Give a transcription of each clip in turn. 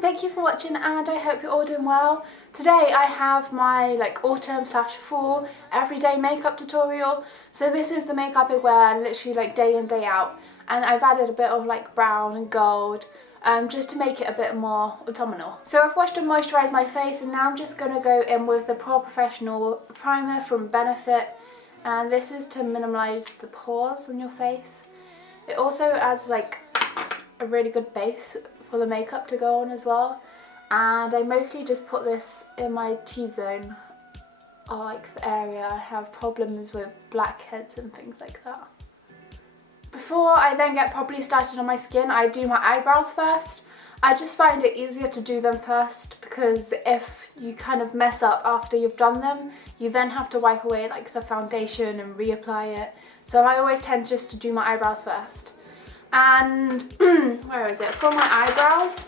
thank you for watching and I hope you're all doing well. Today I have my autumn/fall everyday makeup tutorial. So this is the makeup I wear literally day in day out, and I've added a bit of brown and gold just to make it a bit more autumnal. So I've washed and moisturised my face, and now I'm just going to go in with the Pro Professional primer from Benefit, and this is to minimise the pores on your face. It also adds a really good base for the makeup to go on as well, and I mostly just put this in my T-zone, or the area I have problems with blackheads and things like that. Before I then get properly started on my skin, I do my eyebrows first. I just find it easier to do them first because if you kind of mess up after you've done them, you then have to wipe away the foundation and reapply it. So I always tend just to do my eyebrows first. And where is it? For my eyebrows,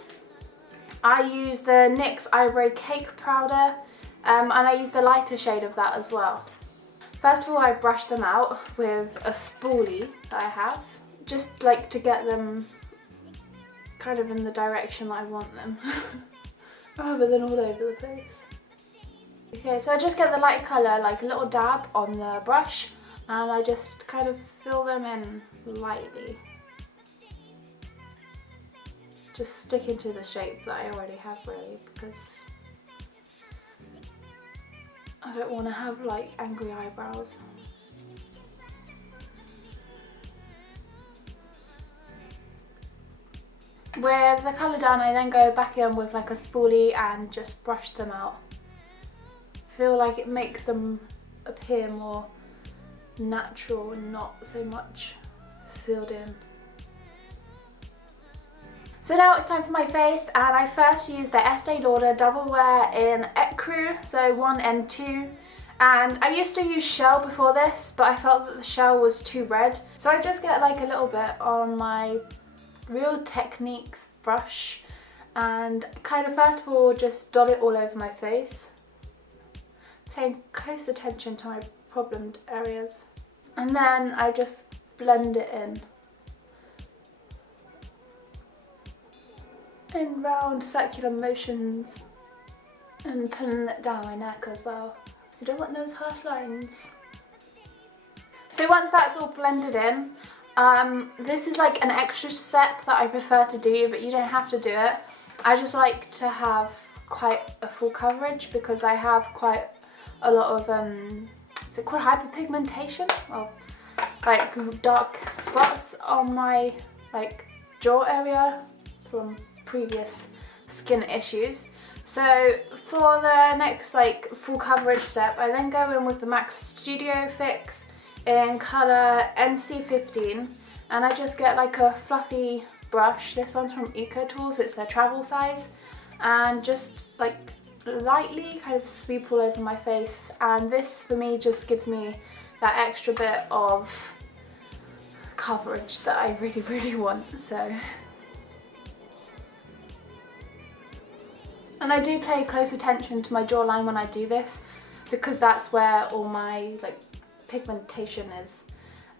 I use the NYX Eyebrow Cake Powder, and I use the lighter shade of that as well. First of all, I brush them out with a spoolie that I have, just to get them kind of in the direction that I want them, rather than all over the place. Okay, so I just get the light colour, a little dab on the brush, and I just kind of fill them in lightly. Just sticking to the shape that I already have really, because I don't want to have angry eyebrows. With the colour done, I then go back in with a spoolie and just brush them out. I feel like it makes them appear more natural and not so much filled in. So now it's time for my face, and I first use the Estee Lauder Double Wear in Ecru, so 1 and 2. And I used to use Shell before this, but I felt that the Shell was too red. So I just get a little bit on my Real Techniques brush and kind of first of all just dot it all over my face, paying close attention to my problemed areas. And then I just blend it in round circular motions and pulling it down my neck as well, so you don't want those harsh lines. So once that's all blended in, this is an extra step that I prefer to do, but you don't have to do it. I just like to have quite a full coverage because I have quite a lot of, is it called hyperpigmentation? Well, dark spots on my jaw area from previous skin issues. So for the next full coverage step, I then go in with the MAC Studio Fix in colour NC15, and I just get a fluffy brush. This one's from EcoTools, it's their travel size, and just lightly kind of sweep all over my face, and this for me just gives me that extra bit of coverage that I really want. So, and I do pay close attention to my jawline when I do this, because that's where all my pigmentation is,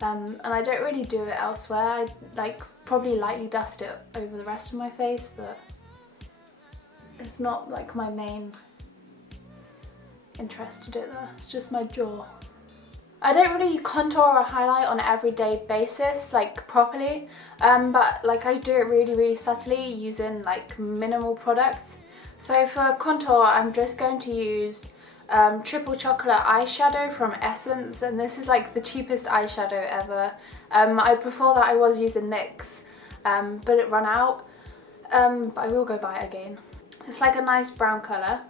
and I don't really do it elsewhere. I probably lightly dust it over the rest of my face, but it's not my main interest to do it there. It's just my jaw. I don't really contour or highlight on an everyday basis properly, but I do it really subtly using minimal products. So for contour, I'm just going to use Triple Chocolate eyeshadow from Essence, and this is the cheapest eyeshadow ever. Before that I was using NYX, but it ran out, but I will go buy it again. It's a nice brown colour,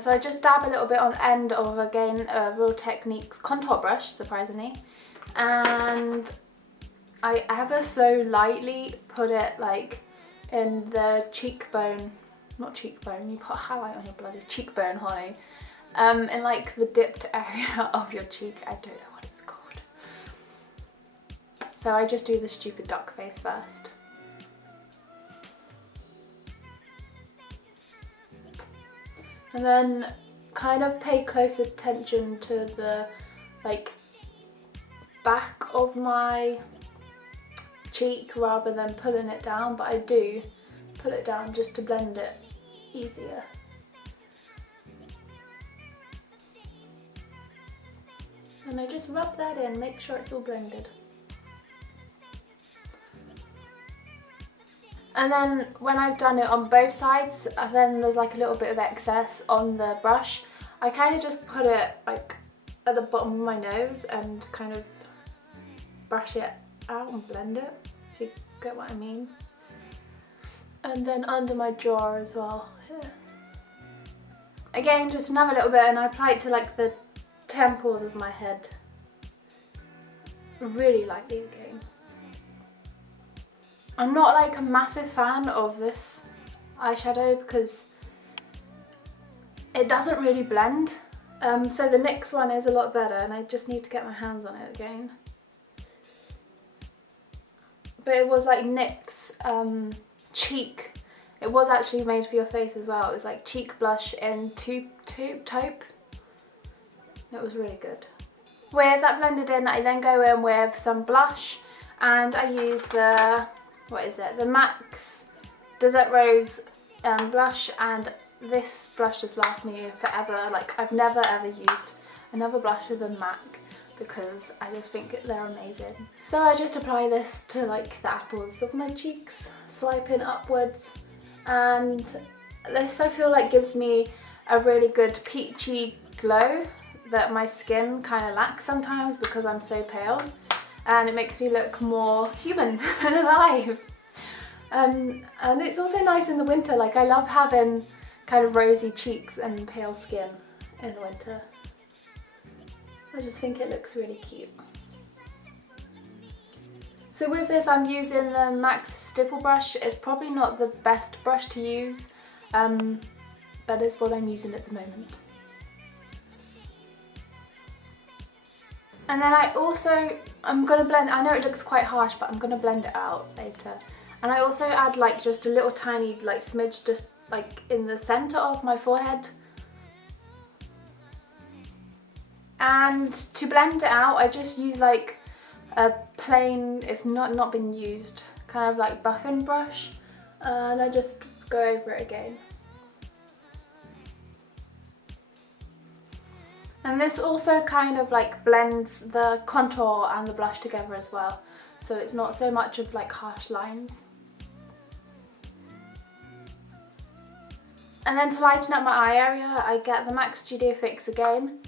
so I just dab a little bit on the end of, again, a Real Techniques contour brush, surprisingly, and I ever so lightly put it in the cheekbone, not cheekbone, you put a highlight on your bloody cheekbone, honey. In the dipped area of your cheek, I don't know what it's called. So I just do the stupid duck face first. And then kind of pay close attention to the back of my cheek rather than pulling it down, but I do pull it down just to blend it easier. And I just rub that in, make sure it's all blended. And then when I've done it on both sides, then there's like a little bit of excess on the brush. I kind of just put it like at the bottom of my nose and kind of brush it out and blend it, if you get what I mean. And then under my jaw as well, yeah. Again, just another little bit, and I apply it to like the temples of my head. Really lightly again. I'm not like a massive fan of this eyeshadow because it doesn't really blend. So the NYX one is a lot better, and I just need to get my hands on it again. But it was like NYX cheek. It was actually made for your face as well. It was like cheek blush in taupe. It was really good. With that blended in, I then go in with some blush, and I use the, what is it? The MAC's Desert Rose blush, and this blush just lasts me forever. Like, I've never ever used another blusher than MAC because I just think they're amazing. So I just apply this to like the apples of my cheeks, swiping upwards, and this I feel like gives me a really good peachy glow that my skin kind of lacks sometimes because I'm so pale, and it makes me look more human and alive. And it's also nice in the winter. Like, I love having kind of rosy cheeks and pale skin in the winter. I just think it looks really cute. So with this, I'm using the MAC's stipple brush. It's probably not the best brush to use, but it's what I'm using at the moment. And then I'm going to blend, I know it looks quite harsh, but I'm going to blend it out later. And I also add like just a little tiny like smidge just like in the centre of my forehead. And to blend it out, I just use like a plain, it's not been used, kind of like buffing brush. And I just go over it again. And this also kind of like blends the contour and the blush together as well. So it's not so much of like harsh lines. And then to lighten up my eye area, I get the MAC Studio Fix again.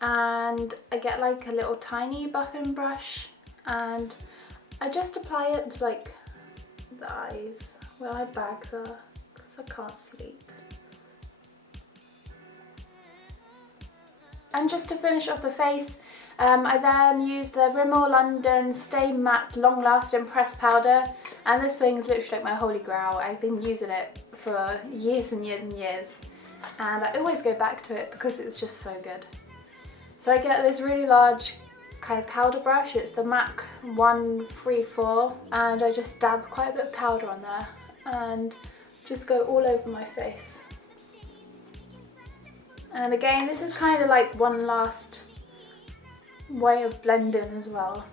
And I get like a little tiny buffing brush. And I just apply it to like the eyes, where my bags are, because I can't sleep. And just to finish off the face, I then use the Rimmel London Stay Matte Long Lasting Pressed Powder, and this thing is literally like my holy grail. I've been using it for years and years and years, and I always go back to it because it's just so good. So I get this really large kind of powder brush. It's the MAC 134, and I just dab quite a bit of powder on there and just go all over my face. And again, this is kind of like one last way of blending as well.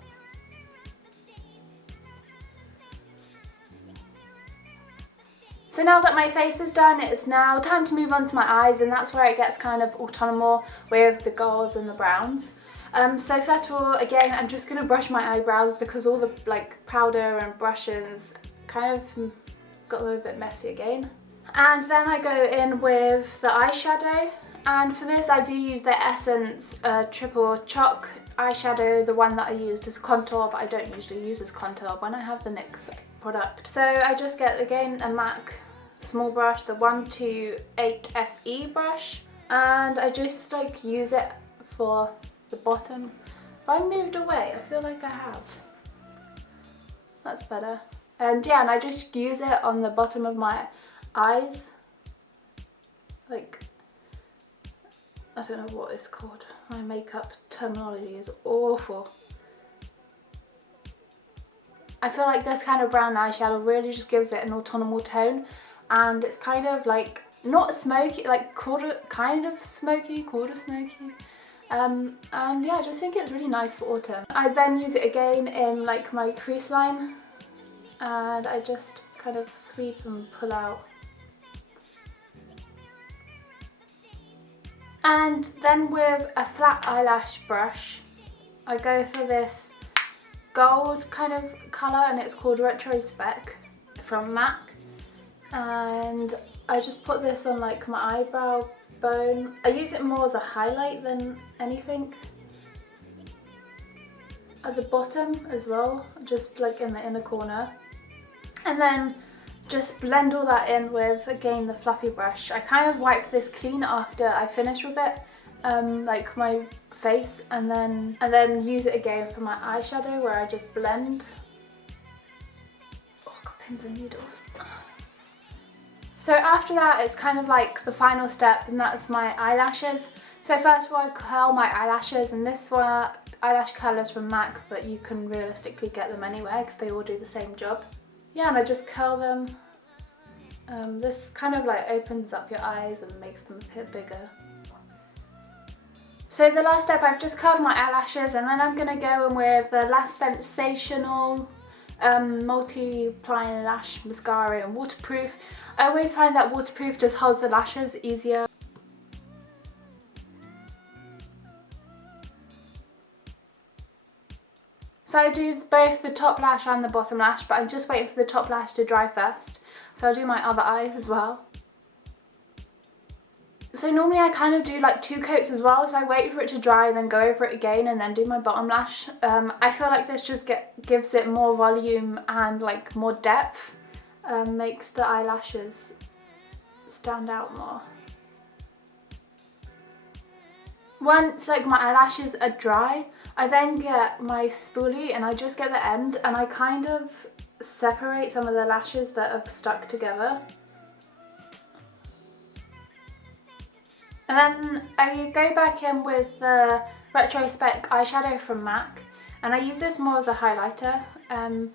So now that my face is done, it's now time to move on to my eyes, and that's where it gets kind of autumnal with the golds and the browns. So first of all, again, I'm just going to brush my eyebrows because all the like powder and brushes kind of got them a bit messy again. And then I go in with the eyeshadow. And for this I do use the Essence Triple Chalk eyeshadow, the one that I used as contour, but I don't usually use as contour when I have the NYX product. So I just get, again, a MAC small brush, the 128 SE brush, and I just like use it for the bottom. Have I moved away? I feel like I have. That's better. And yeah, and I just use it on the bottom of my eyes, like, I don't know what it's called. My makeup terminology is awful. I feel like this kind of brown eyeshadow really just gives it an autumnal tone, and it's kind of like not smoky, like kind of smoky. And yeah, I just think it's really nice for autumn. I then use it again in like my crease line, and I just kind of sweep and pull out. And then with a flat eyelash brush, I go for this gold kind of colour, and it's called Retro Spec from MAC. And I just put this on like my eyebrow bone. I use it more as a highlight than anything. At the bottom as well, just like in the inner corner. And then just blend all that in with, again, the fluffy brush. I kind of wipe this clean after I finish with it, like my face, and then use it again for my eyeshadow, where I just blend. Oh, I've got pins and needles. So after that, it's kind of like the final step, and that's my eyelashes. So first of all, I curl my eyelashes, and this one, eyelash curlers from MAC, but you can realistically get them anywhere because they all do the same job. Yeah, and I just curl them. This kind of like opens up your eyes and makes them appear bigger. So the last step, I've just curled my eyelashes, and then I'm going to go in with the Lash Sensational Multi-Plying Lash Mascara in Waterproof. I always find that waterproof just holds the lashes easier. So I do both the top lash and the bottom lash, but I'm just waiting for the top lash to dry first. So I'll do my other eye as well. So normally I kind of do like 2 coats as well, so I wait for it to dry and then go over it again and then do my bottom lash. I feel like this just gives it more volume and like more depth, makes the eyelashes stand out more. Once like my eyelashes are dry, I then get my spoolie and I just get the end, and I kind of separate some of the lashes that have stuck together. And then I go back in with the Retro Spec eyeshadow from MAC, and I use this more as a highlighter. And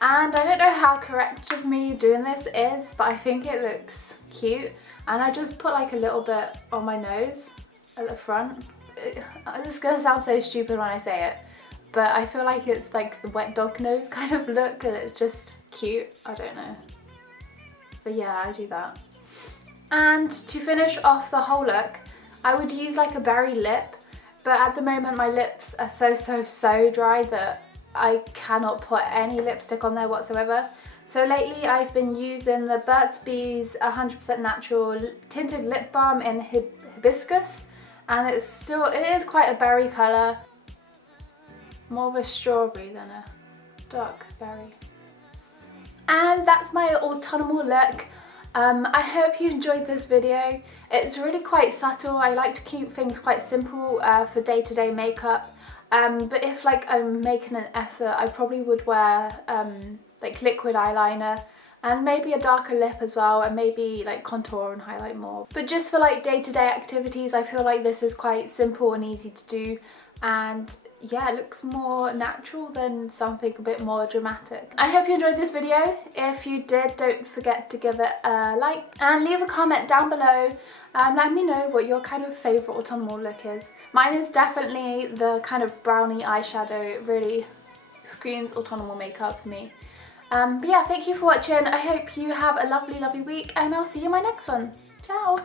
I don't know how correct of me doing this is, but I think it looks cute. And I just put like a little bit on my nose at the front. It's gonna sound so stupid when I say it, but I feel like it's like the wet dog nose kind of look, and it's just cute. I don't know. So yeah, I do that. And to finish off the whole look, I would use like a berry lip, but at the moment my lips are so dry that I cannot put any lipstick on there whatsoever. So lately I've been using the Burt's Bees 100% Natural Tinted Lip Balm in Hibiscus, and it is quite a berry colour, more of a strawberry than a dark berry. And that's my autumnal look. I hope you enjoyed this video. It's really quite subtle. I like to keep things quite simple for day-to-day makeup. But if like I'm making an effort, I probably would wear like liquid eyeliner and maybe a darker lip as well, and maybe like contour and highlight more. But just for like day-to-day activities, I feel like this is quite simple and easy to do, and yeah, it looks more natural than something a bit more dramatic. I hope you enjoyed this video. If you did, don't forget to give it a like and leave a comment down below. Let me know what your kind of favourite autumnal look is. Mine is definitely the kind of brownie eyeshadow. It really screams autumnal makeup for me. But yeah, thank you for watching. I hope you have a lovely week, and I'll see you in my next one. Ciao!